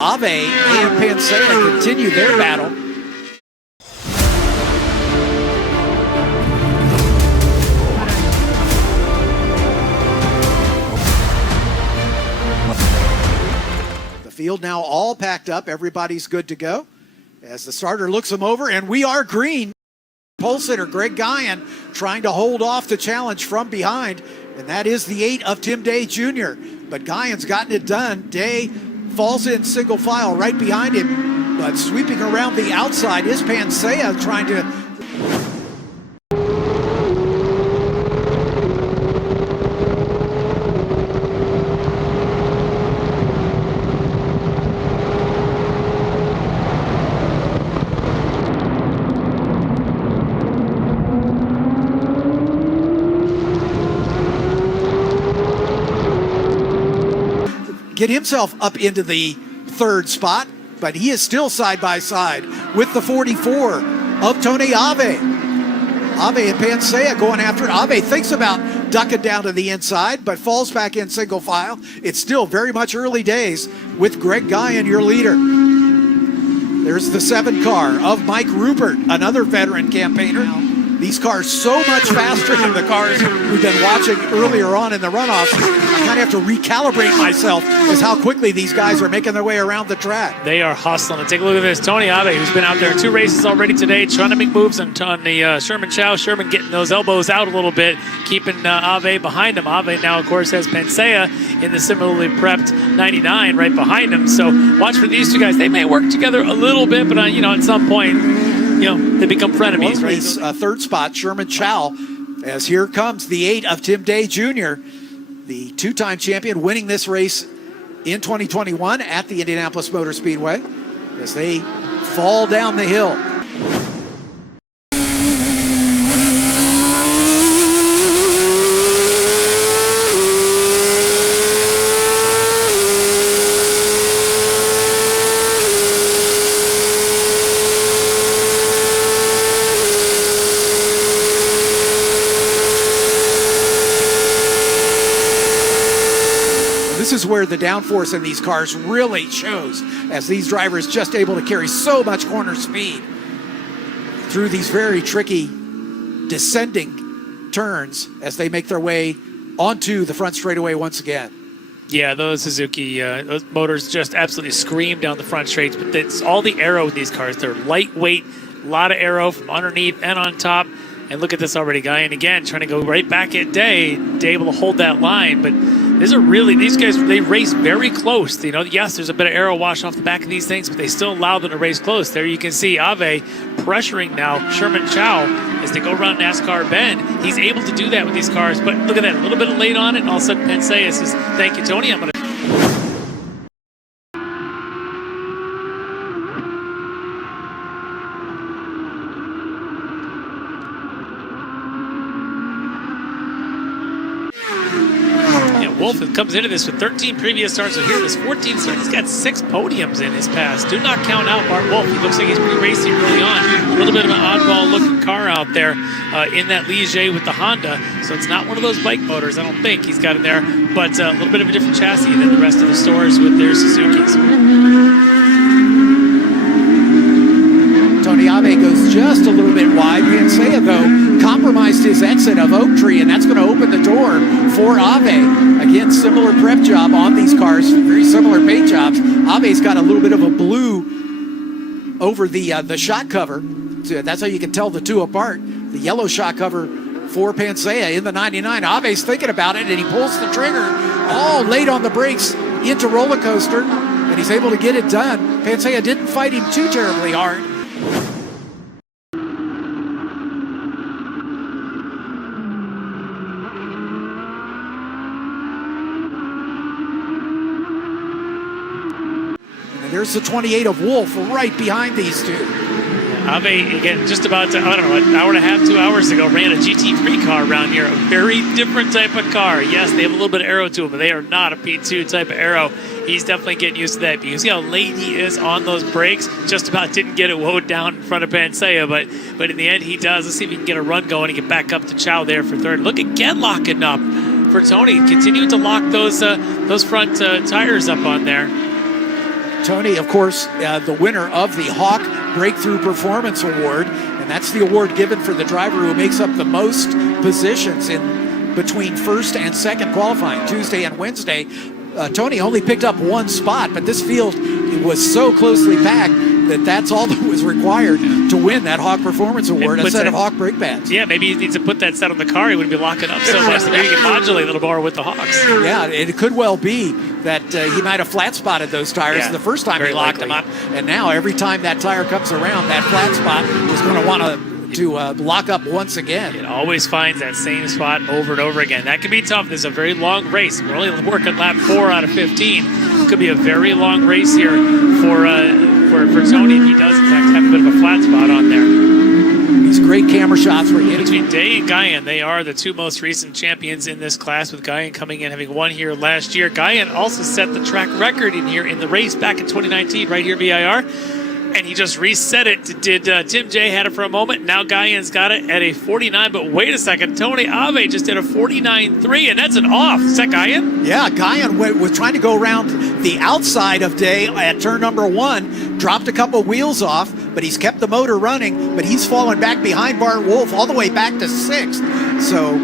Ave and Pancea continue their battle. The field now all packed up. Everybody's good to go. As the starter looks them over, and we are green. Pole sitter Greg Guyan trying to hold off the challenge from behind, and that is the 8 of Tim Day Jr. But Guyan's gotten it done. Day falls in single file right behind him, but sweeping around the outside is Pancea trying to... get himself up into the third spot, but he is still side by side with the 44 of Tony Ave. Ave and Pancea going after it. Ave thinks about ducking down to the inside, but falls back in single file. It's still very much early days with Greg Guyan, your leader. There's the 7 car of Mike Rupert, another veteran campaigner. These cars so much faster than the cars we've been watching earlier on in the runoffs. I kind of have to recalibrate myself as how quickly these guys are making their way around the track. They are hustling. And take a look at this. Tony Ave, who's been out there in 2 races already today, trying to make moves on the Sherman Chow. Sherman getting those elbows out a little bit, keeping Ave behind him. Ave now, of course, has Pancea in the similarly prepped 99 right behind him. So watch for these 2 guys. They may work together a little bit, but at some point, they become frenemies, right? His third spot, Sherman Chow, as here comes the 8 of Tim Day Jr., the 2-time champion, winning this race in 2021 at the Indianapolis Motor Speedway, as they fall down the hill. This is where the downforce in these cars really shows, as these drivers just able to carry so much corner speed through these very tricky descending turns as they make their way onto the front straightaway once again. Yeah, those Suzuki those motors just absolutely scream down the front straights, but it's all the aero with these cars. They're lightweight, a lot of aero from underneath and on top. And look at this already, Guy, and again, trying to go right back at Day able to hold that line, but these guys, they race very close. Yes, there's a bit of aero wash off the back of these things, but they still allow them to race close. There you can see Ave pressuring now Sherman Chow as they go around NASCAR Bend. He's able to do that with these cars, but look at that, a little bit late on it, and all of a sudden Pancea says, thank you, Tony, I'm going to... Wolf comes into this with 13 previous starts, so here it is 14 starts. He's got 6 podiums in his past. Do not count out Bart Wolf. He looks like he's pretty racy early on. A little bit of an oddball looking car out there in that Ligier with the Honda. So it's not one of those bike motors, I don't think he's got in there, but a little bit of a different chassis than the rest of the stores with their Suzukis. Tony Ave goes just a little bit wide. Pancea, though, compromised his exit of Oak Tree, and that's going to open the door for Ave. Again, similar prep job on these cars, very similar paint jobs. Ave's got a little bit of a blue over the shock cover. So that's how you can tell the 2 apart. The yellow shock cover for Pancea in the 99. Ave's thinking about it, and he pulls the trigger all late on the brakes into roller coaster, and he's able to get it done. Pancea didn't fight him too terribly hard. There's the 28 of Wolf right behind these 2. Ave, again, just about, an hour and a half, 2 hours ago, ran a GT3 car around here. A very different type of car. Yes, they have a little bit of aero to them, but they are not a P2 type of aero. He's definitely getting used to that. You see how late he is on those brakes? Just about didn't get it woed down in front of Pancea, but in the end he does. Let's see if he can get a run going. He can back up to Chow there for third. Look again, locking up for Tony. Continuing to lock those front tires up on there. Tony, of course, the winner of the Hawk Breakthrough Performance Award, and that's the award given for the driver who makes up the most positions in between first and second qualifying, Tuesday and Wednesday. Tony only picked up one spot, but this field was so closely packed that that's all that was required to win that Hawk Performance Award instead of Hawk brake pads. Yeah, maybe he needs to put that set on the car. He wouldn't be locking up so much. Maybe he can modulate a little more with the Hawks. Yeah, it could well be that he might have flat spotted those tires the first time he locked them up. And now every time that tire comes around, that flat spot is going to want to lock up once again. It always finds that same spot over and over again. That can be tough. This is a very long race. We're only working lap 4 out of 15. It could be a very long race here for Tony if he does in fact have a bit of a flat spot on there. These great camera shots we're getting. Between Day and Guyan, they are the two most recent champions in this class, with Guyan coming in having won here last year. Guyan also set the track record in here in the race back in 2019 right here at VIR. And he just reset it. Did Tim J had it for a moment. Now Guyan's got it at a 49. But wait a second. Tony Ave just did a 49.3, and that's an off. Is that Guyan? Yeah, Guyan was trying to go around the outside of Day at turn number 1. Dropped a couple wheels off, but he's kept the motor running. But he's fallen back behind Bart Wolf all the way back to 6th. So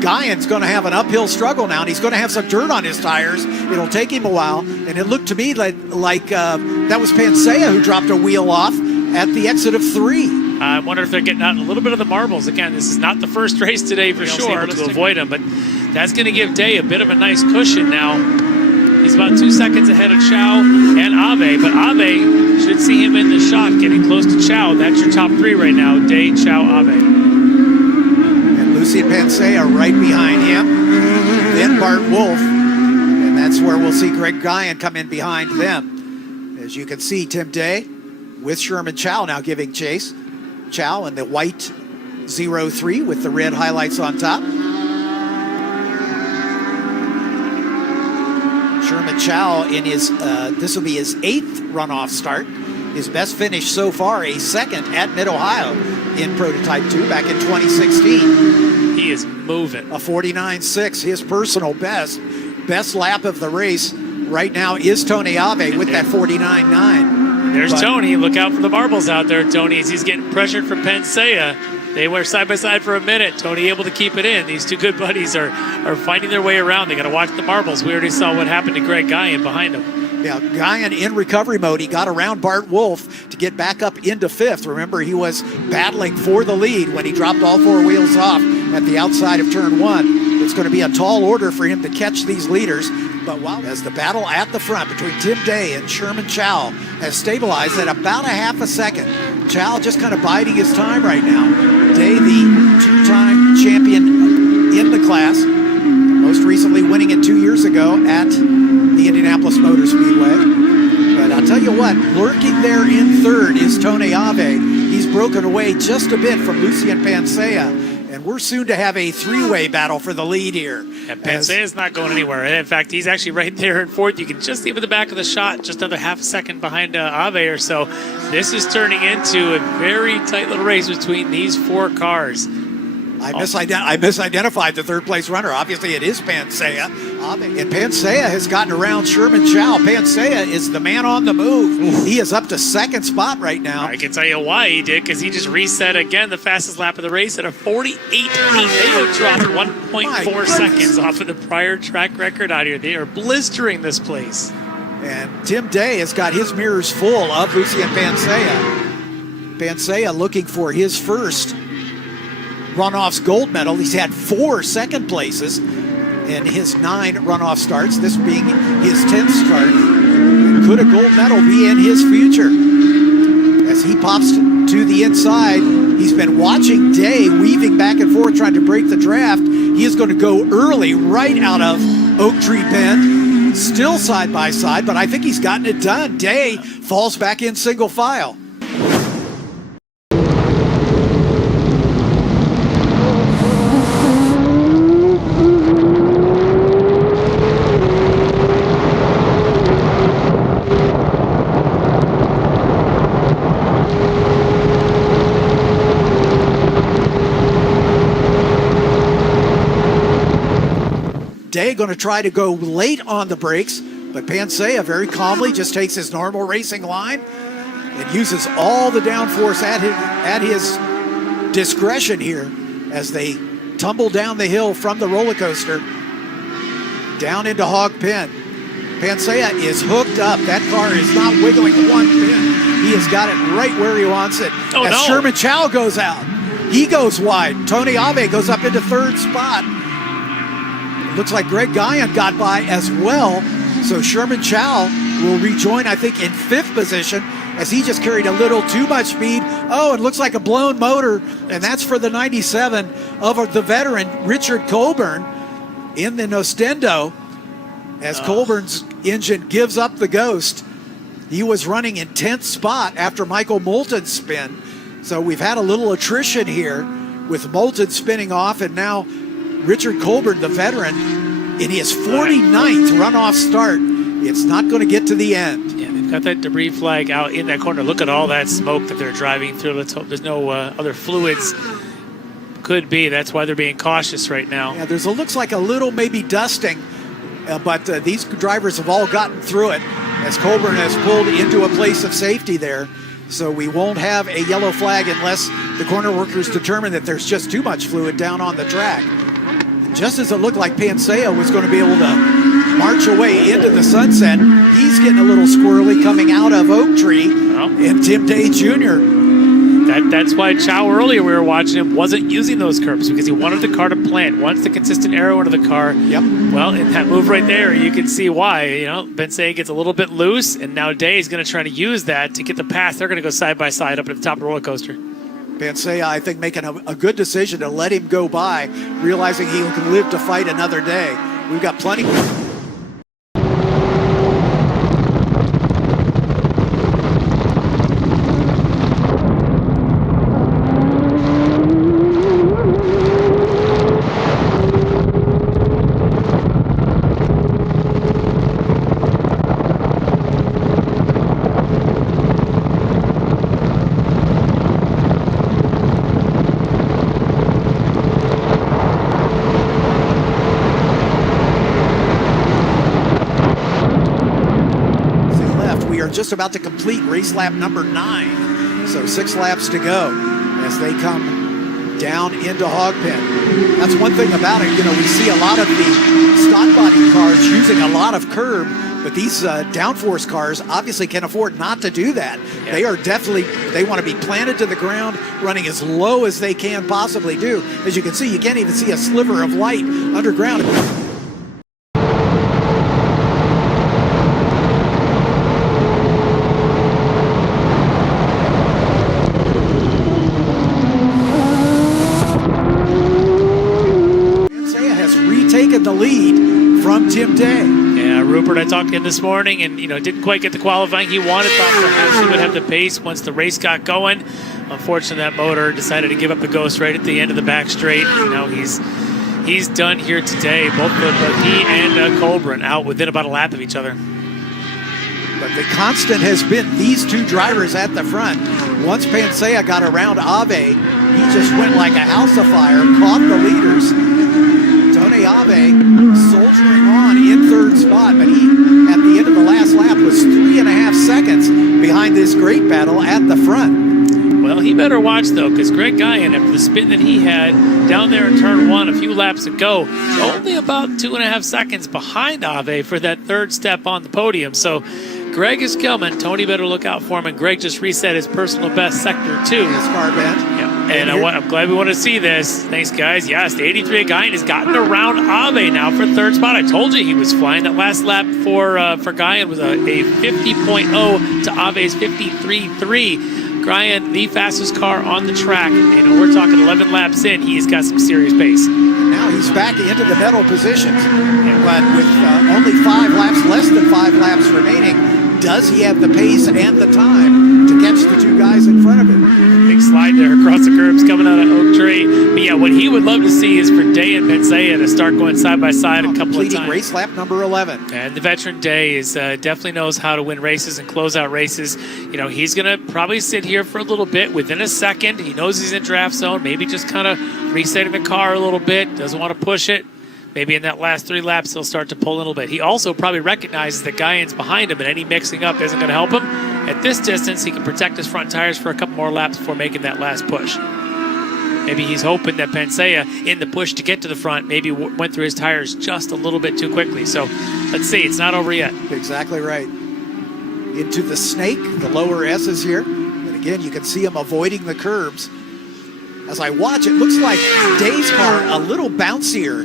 Guyan's going to have an uphill struggle now, and he's going to have some dirt on his tires. It'll take him a while, and it looked to me like that was Pancea who dropped a wheel off at the exit of 3. I wonder if they're getting out a little bit of the marbles. Again, this is not the first race today for sure to avoid them, but that's going to give Day a bit of a nice cushion now. He's about 2 seconds ahead of Chow and Ave, but Ave should see him in the shot, getting close to Chow. That's your top 3 right now, Day, Chow, Ave. Lucian Pancea right behind him, then Bart Wolf, and that's where we'll see Greg Guyan come in behind them. As you can see, Tim Day with Sherman Chow now giving chase. Chow in the white 03 with the red highlights on top. Sherman Chow in his, this will be his 8th runoff start. His best finish so far, a 2nd at Mid-Ohio in Prototype 2 back in 2016. He is moving. A 49.6, his personal best. Best lap of the race right now is Tony Ave with that 49.9. There's Tony. Look out for the marbles out there, Tony, as he's getting pressured from Pancea. They were side by side for a minute. Tony able to keep it in. These two good buddies are finding their way around. They got to watch the marbles. We already saw what happened to Greg Guyan behind him. Yeah, Guyan in recovery mode. He got around Bart Wolf to get back up into 5th. Remember, he was battling for the lead when he dropped all 4 wheels off at the outside of turn 1. It's going to be a tall order for him to catch these leaders. But as the battle at the front between Tim Day and Sherman Chow has stabilized at about a half a second. Chow just kind of biding his time right now. Day, the 2-time champion in the class, most recently winning it 2 years ago at the Indianapolis Motor Speedway. But I'll tell you what, lurking there in 3rd is Tony Ave. He's broken away just a bit from Lucian Pancea. And we're soon to have a 3-way battle for the lead here. Yeah, Pancea's not going anywhere. In fact, he's actually right there in 4th. You can just see him at the back of the shot, just another half a second behind Ave or so. This is turning into a very tight little race between these 4 cars. I misidentified the 3rd place runner. Obviously, it is Pancea. And Pancea has gotten around Sherman Chow. Pancea is the man on the move. He is up to 2nd spot right now. I can tell you why he did, because he just reset again the fastest lap of the race at a 48.8. They have dropped 1.4 seconds off of the prior track record out here. They are blistering this place. And Tim Day has got his mirrors full of Lucian Pancea. Pancea looking for his first Runoffs gold medal. He's had 4 second places in his 9 runoff starts, this being his 10th start. And could a gold medal be in his future? As he pops to the inside, he's been watching Day weaving back and forth trying to break the draft. He is going to go early right out of Oak Tree Bend, still side by side, but I think he's gotten it done. Day falls back in single file. Day going to try to go late on the brakes, But Pancea very calmly just takes his normal racing line and uses all the downforce at his discretion here as they tumble down the hill from the roller coaster down into Hog Pen. Pancea is hooked up. That car is not wiggling one pin. He has got it right where he wants it. Oh, as no. Sherman Chow goes out. He goes wide. Tony Ave goes up into third spot. It looks like Greg Guyon got by as well. So Sherman Chow will rejoin, I think, in fifth position as he just carried a little too much speed. Oh, it looks like a blown motor, and that's for the 97 of the veteran Richard Colburn in the Nostendo as Colburn's engine gives up the ghost. He was running in 10th spot after Michael Moulton's spin. So we've had a little attrition here with Moulton spinning off, and now Richard Colburn, the veteran, in his 49th runoff start. It's not going to get to the end. Yeah, they've got that debris flag out in that corner. Look at all that smoke that they're driving through. Let's hope there's no other fluids. Could be. That's why they're being cautious right now. Yeah, looks like a little maybe dusting, but these drivers have all gotten through it as Colburn has pulled into a place of safety there. So we won't have a yellow flag unless the corner workers determine that there's just too much fluid down on the track. Just as it looked like Pancea was going to be able to march away into the sunset, he's getting a little squirrely coming out of Oak Tree, and Tim Day Jr. That's why Chow earlier we were watching him wasn't using those curbs because he wanted the car to plant. Wants the consistent arrow into the car. Yep. Well, in that move right there, you can see why. Pancea gets a little bit loose, and now Day is going to try to use that to get the pass. They're going to go side by side up at the top of the roller coaster. Pancea, I think, making a good decision to let him go by, realizing he can live to fight another day. We've got plenty. Just about to complete race lap number 9. So 6 laps to go as they come down into Hog Pen. That's one thing about it. We see a lot of the stock body cars using a lot of curb, but these downforce cars obviously can afford not to do that. Yeah. They want to be planted to the ground, running as low as they can possibly do. As you can see, you can't even see a sliver of light underground. The lead from Tim Day. Yeah, Rupert, I talked to him this morning and, didn't quite get the qualifying he wanted. Thought perhaps he would have the pace once the race got going. Unfortunately, that motor decided to give up the ghost right at the end of the back straight. He's done here today. Both he and Colburn out within about a lap of each other. But the constant has been these two drivers at the front. Once Pancea got around Ave, he just went like a house afire, caught the leaders. Tony Ave soldiering on in third spot, but he, at the end of the last lap, was 3.5 seconds behind this great battle at the front. Well, he better watch, though, because Greg Guyon, after the spin that he had down there in turn 1 a few laps ago, only about 2.5 seconds behind Ave for that third step on the podium. So Greg is coming. Tony better look out for him, and Greg just reset his personal best sector 2. Smart man. Yeah. And I'm glad we want to see this. Thanks, guys. Yes, the 83 Guyon has gotten around Ave now for third spot. I told you he was flying. That last lap for Guyon was a 50.0 to Ave's 53.3. Guyon, the fastest car on the track. We're talking 11 laps in. He's got some serious pace. Now he's back into the medal positions. But with only 5 laps, less than 5 laps remaining, does he have the pace and the time to catch the 2 guys in front of him? Big slide there across the curbs coming out of Oak Tree. But yeah, what he would love to see is for Day and Pancea to start going side by side a couple of times. Race lap number 11. And the veteran Day is definitely knows how to win races and close out races. He's going to probably sit here for a little bit. Within a second, he knows he's in draft zone. Maybe just kind of resetting the car a little bit. Doesn't want to push it. maybe in that last 3 laps he'll start to pull a little bit. He also probably recognizes that Guyan's behind him, and any mixing up isn't going to help him. At this distance, he can protect his front tires for a couple more laps before making that last push. Maybe he's hoping that Pancea, in the push to get to the front, maybe went through his tires just a little bit too quickly. So let's see, it's not over yet. Exactly right. Into the snake, the lower S's here. And again, you can see him avoiding the curbs. As I watch, it looks like Day's car a little bouncier.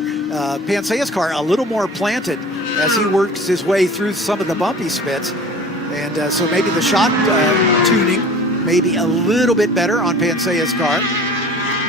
Pancea's car a little more planted as he works his way through some of the bumpy spits. And so maybe the shock tuning may be a little bit better on Pancea's car.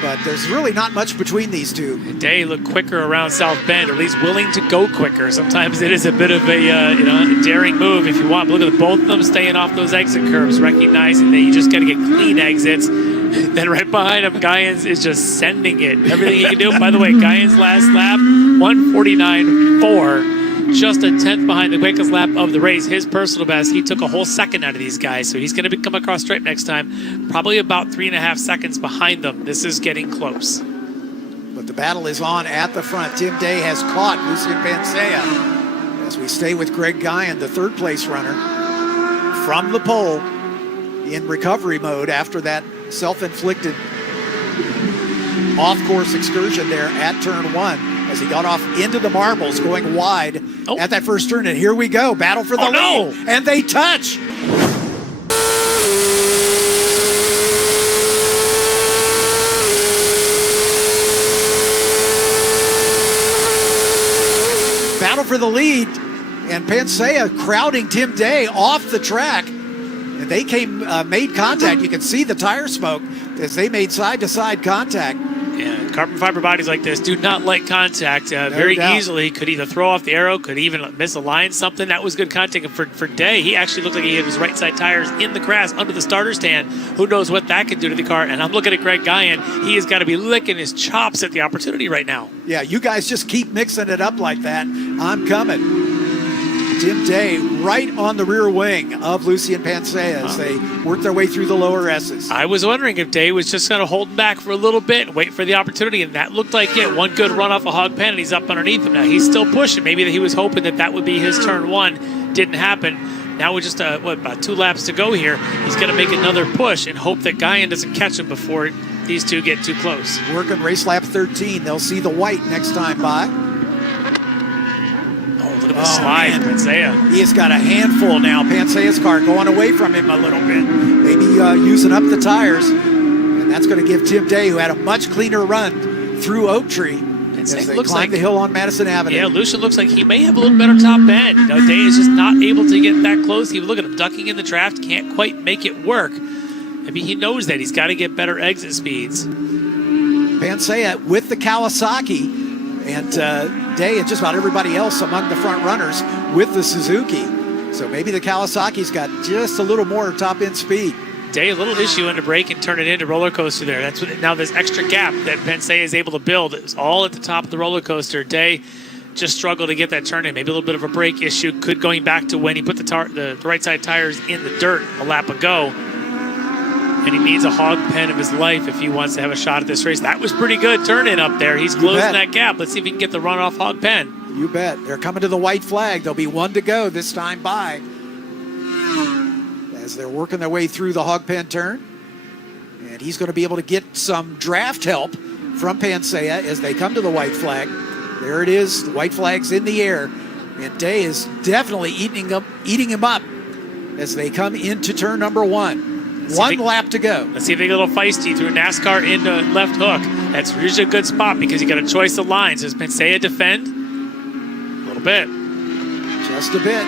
But there's really not much between these two. Day looked quicker around South Bend, or at least willing to go quicker. Sometimes it is a bit of a daring move if you want. But look at both of them staying off those exit curves, recognizing that you just got to get clean exits. Then right behind him, Guyan's is just sending it. Everything he can do. By the way, Guyan's last lap, 1:49.4. Just a tenth behind the quickest lap of the race. His personal best, he took a whole second out of these guys, so he's going to come across straight next time. Probably about 3.5 seconds behind them. This is getting close. But the battle is on at the front. Tim Day has caught Lucian Pancea as we stay with Greg Guyan, the third place runner, from the pole in recovery mode after that self-inflicted off-course excursion there at turn 1. As he got off into the marbles, going wide at that first turn. And here we go, battle for the lead. No. And they touch. Battle for the lead. And Pancea crowding Tim Day off the track. And they made contact. You can see the tire smoke as they made side-to-side contact. Yeah, carbon fiber bodies like this do not like contact. Very easily could either throw off the arrow, could even misalign something. That was good contact. And for Day, he actually looked like he had his right side tires in the grass under the starter stand. Who knows what that could do to the car? And I'm looking at Greg Guyan. He has got to be licking his chops at the opportunity right now. Yeah, you guys just keep mixing it up like that. I'm coming. Tim Day right on the rear wing of Lucian Pancea as they work their way through the lower S's. I was wondering if Day was just going to hold back for a little bit and wait for the opportunity, and that looked like it. One good run off a hog pen, and he's up underneath him now. He's still pushing. Maybe he was hoping that would be his turn 1. Didn't happen. Now with just about 2 laps to go here, he's going to make another push and hope that Guyan doesn't catch him before these two get too close. Working race lap 13. They'll see the white next time by. Look at the slide, Pancea. He has got a handful now. Pancea's car going away from him a little bit. Maybe using up the tires. And that's going to give Tim Day, who had a much cleaner run through Oak Tree, as they climb the hill on Madison Avenue. Yeah, Lucian looks like he may have a little better top end. Day is just not able to get that close. Look at him ducking in the draft. Can't quite make it work. Maybe he knows that. He's got to get better exit speeds. Pancea with the Kawasaki. And Day and just about everybody else among the front runners with the Suzuki. So maybe the Kawasaki's got just a little more top end speed. Day, a little issue into brake and turn it into roller coaster there. That's what now this extra gap that Pancea is able to build. It was all at the top of the roller coaster. Day just struggled to get that turn in. Maybe a little bit of a brake issue. Could going back to when he put the right side tires in the dirt a lap ago. And he needs a hog pen of his life if he wants to have a shot at this race. That was pretty good turn in up there. He's closing that gap. Let's see if he can get the runoff hog pen. You bet. They're coming to the white flag. There'll be 1 to go this time by. As they're working their way through the hog pen turn. And he's going to be able to get some draft help from Pancea as they come to the white flag. There it is. The white flag's in the air. And Day is definitely eating him up as they come into turn number 1. 1 lap to go. Let's see if they get a little feisty through NASCAR into left hook. That's usually a good spot because you got a choice of lines. Does Pancea defend? A little bit. Just a bit.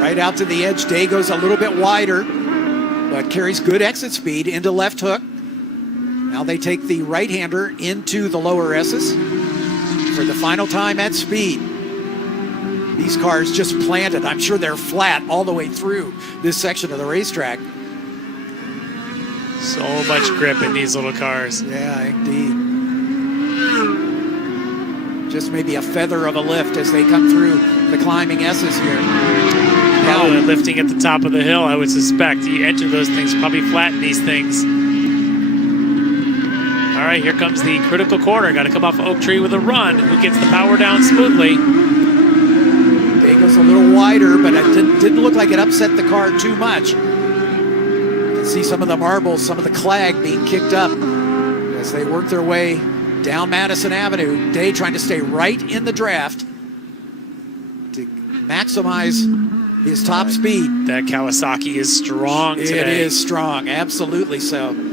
Right out to the edge. Day goes a little bit wider, but carries good exit speed into left hook. Now they take the right-hander into the lower S's for the final time at speed. These cars just planted. I'm sure they're flat all the way through this section of the racetrack. So much grip in these little cars. Yeah, indeed. Just maybe a feather of a lift as they come through the climbing S's here. Probably lifting at the top of the hill, I would suspect. You enter those things, probably flatten these things. All right, here comes the critical corner. Got to come off Oak Tree with a run. Who gets the power down smoothly? Day goes a little wider, but it didn't look like it upset the car too much. You can see some of the marbles, some of the clag being kicked up as they work their way down Madison Avenue. Day trying to stay right in the draft to maximize his top speed. That Kawasaki is strong today. It is strong, absolutely so.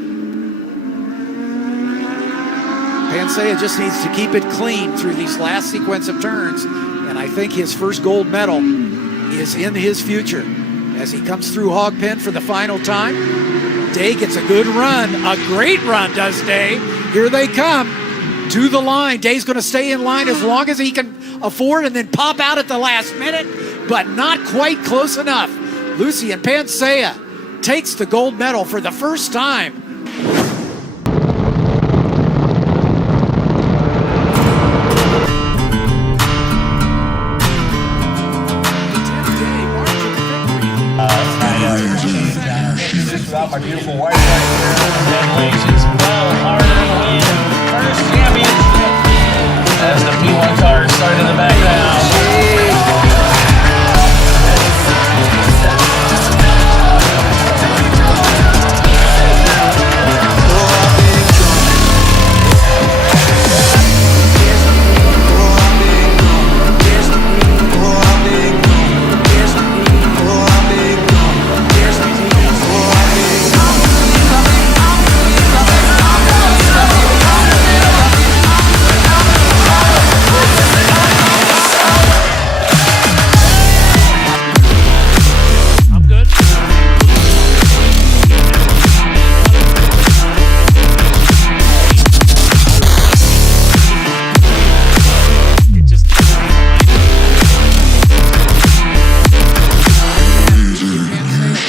Pancea just needs to keep it clean through these last sequence of turns, and I think his first gold medal is in his future as he comes through Hog Pen for the final time. Day gets a good run, a great run does Day. Here they come to the line. Day's going to stay in line as long as he can afford and then pop out at the last minute, but not quite close enough. Lucian Pancea takes the gold medal for the first time. My beautiful wife right here. Congratulations, well Harder win first championship as the P1 cars start in the background.